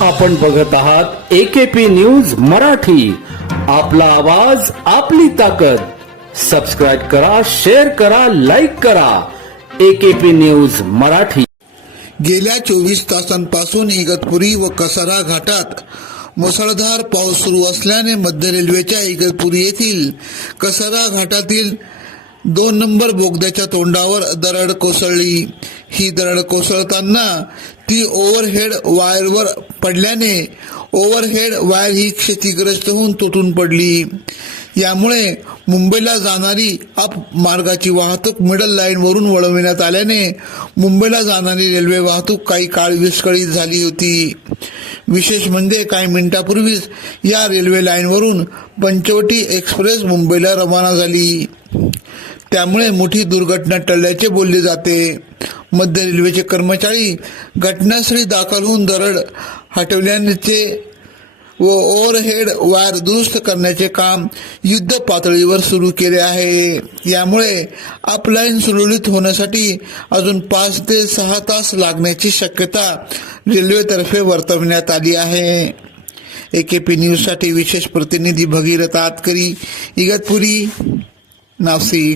आपण बघत आहात एकेपी न्यूज मराठी. आपला आवाज आपली ताकद. सबस्क्राईब करा शेअर करा लाईक करा. AKP news Marathi. गेल्या चोवीस तासांपासून इगतपुरी व कसारा घाटात मुसळधार पाऊस सुरू असल्याने मध्य रेल्वेच्या इगतपुरी येथील कसारा घाटातील दोन नंबर बोगद्याच्या तोंडावर दरड कोसळली. ही दरड कोसळताना ती ओव्हरहेड वायरवर पडल्याने ओव्हरहेड वायर ही क्षतिग्रस्त होऊन तुटून पडली. यामुळे मुंबईला जाणारी अप मार्गाची वाहतूक मिडल लाईनवरून वळविण्यात आल्याने मुंबईला जाणारी रेल्वे वाहतूक काही काळ विस्कळीत झाली होती. विशेष म्हणजे काही मिनिटापूर्वीच या रेल्वे लाईनवरून पंचवटी एक्सप्रेस मुंबईला रवाना झाली. त्यामुळे मोठी दुर्घटना टळल्याचे बोलले जाते. मध्य रेल्वेचे कर्मचारी घटनास्थळी दाखल होऊन दरड हटवल्याचे व ओव्हरहेड वायर दुरुस्त करण्याचे काम युद्ध पातळीवर सुरू केले आहे. यामुळे अपलाईन सुरळीत होण्यासाठी अजून पाच ते सहा तास लागण्याची शक्यता रेल्वेतर्फे वर्तवण्यात आली आहे. ए के पी न्यूजसाठी विशेष प्रतिनिधी भगीरथ आतकरी इगतपुरी नासिक